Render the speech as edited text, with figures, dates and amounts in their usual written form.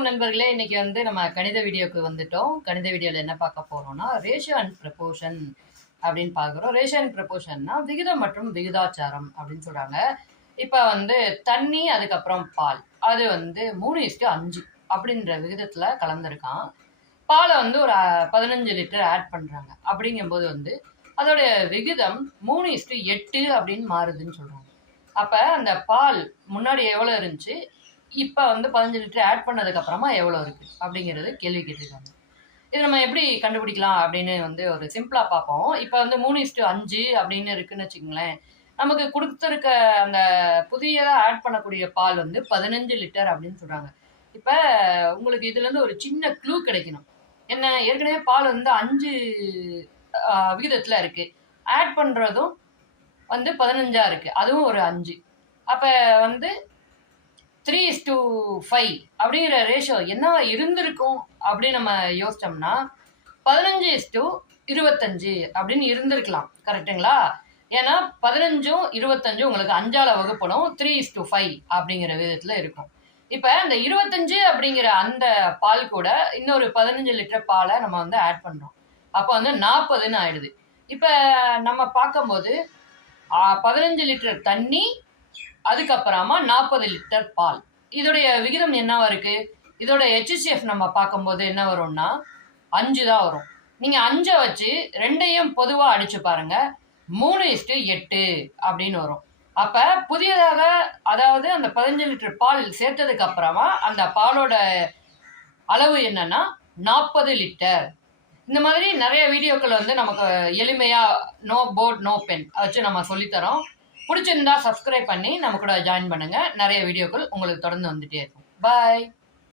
வணக்கம் நண்பர்களே. இன்னைக்கு நம்ம கணித வீடியோக்கு வந்துட்டோம். கணித வீடியோல என்ன பார்க்க போறோம்னா, ரேஷியோ அண்ட் ப்ரொபோர்ஷன் அப்படின்னு பார்க்குறோம். ரேஷியோ அண்ட் ப்ரொபோர்ஷன்னா விகிதம் மற்றும் விகிதாச்சாரம் அப்படின்னு சொல்றாங்க. இப்ப தண்ணி அதுக்கப்புறம் பால் அது 3:5 அப்படின்ற விகிதத்துல கலந்துருக்கான். பாலை ஒரு 15 லிட்டர் ஆட் பண்றாங்க. அப்படிங்கும்போது அதோட விகிதம் 3:8 அப்படின்னு மாறுதுன்னு சொல்றாங்க. அப்ப அந்த பால் முன்னாடி எவ்வளவு இருந்துச்சு, இப்ப 15 லிட்டர் ஆட் பண்ணதுக்கு அப்புறமா எவ்வளவு இருக்கு அப்படிங்கிறது கேள்வி கேட்டிருக்காங்க. இது நம்ம எப்படி கண்டுபிடிக்கலாம் அப்படின்னு ஒரு சிம்பிளா பார்ப்போம். இப்ப 3:5 அப்படின்னு இருக்குன்னு வச்சுக்கோங்களேன். நமக்கு கொடுத்துருக்க அந்த புதியதா ஆட் பண்ணக்கூடிய பால் 15 லிட்டர் அப்படின்னு சொல்றாங்க. இப்ப உங்களுக்கு இதுல இருந்து ஒரு சின்ன க்ளூ கிடைக்கணும். என்ன, ஏற்கனவே பால் 5 விகிதத்துல இருக்கு. ஆட் பண்றதும் 15 இருக்கு. அதுவும் ஒரு 5. அப்ப 3:5 அப்படிங்கிற ரேஷியோ என்னவா இருந்திருக்கும் அப்படின்னு நம்ம யோசிச்சோம்னா 15:25 அப்படின்னு இருந்திருக்கலாம். கரெக்டுங்களா? ஏன்னா 15ம் 25 உங்களுக்கு 5ஆல வகுப்படும். 3:5 அப்படிங்கிற விதத்துல இருக்கும். இப்ப இந்த 25 அப்படிங்கிற அந்த பால் கூட இன்னொரு 15 லிட்டர் பாலை நம்ம ஆட் பண்றோம். அப்ப 40ன்னு ஆயிடுது. இப்ப நம்ம பார்க்கும்போது 15 லிட்டர் தண்ணி அதுக்கப்புறமா 40 லிட்டர் பால். இதோடைய விகிதம் என்னவா இருக்கு? இதோட HCF நம்ம பார்க்கும்போது என்ன வரும்னா 5 தான் வரும். நீங்க 5 வச்சு ரெண்டையும் பொதுவா அடிச்சு பாருங்க, 3:8 அப்படின்னு வரும். அப்ப புதியதாக, அதாவது அந்த 15 லிட்டர் பால் சேர்த்ததுக்கு அப்புறமா அந்த பாலோட அளவு என்னன்னா 40 லிட்டர். இந்த மாதிரி நிறைய வீடியோக்கள் நமக்கு எளிமையா நோ போர்ட் நோ பென் வச்சு நம்ம சொல்லித்தரோம். பிடிச்சிருந்தா சப்ஸ்கிரைப் பண்ணி நம்ம கூட ஜாயின் பண்ணுங்க. நிறைய வீடியோக்கள் உங்களுக்கு தொடர்ந்து வந்துட்டே இருக்கும். பாய்.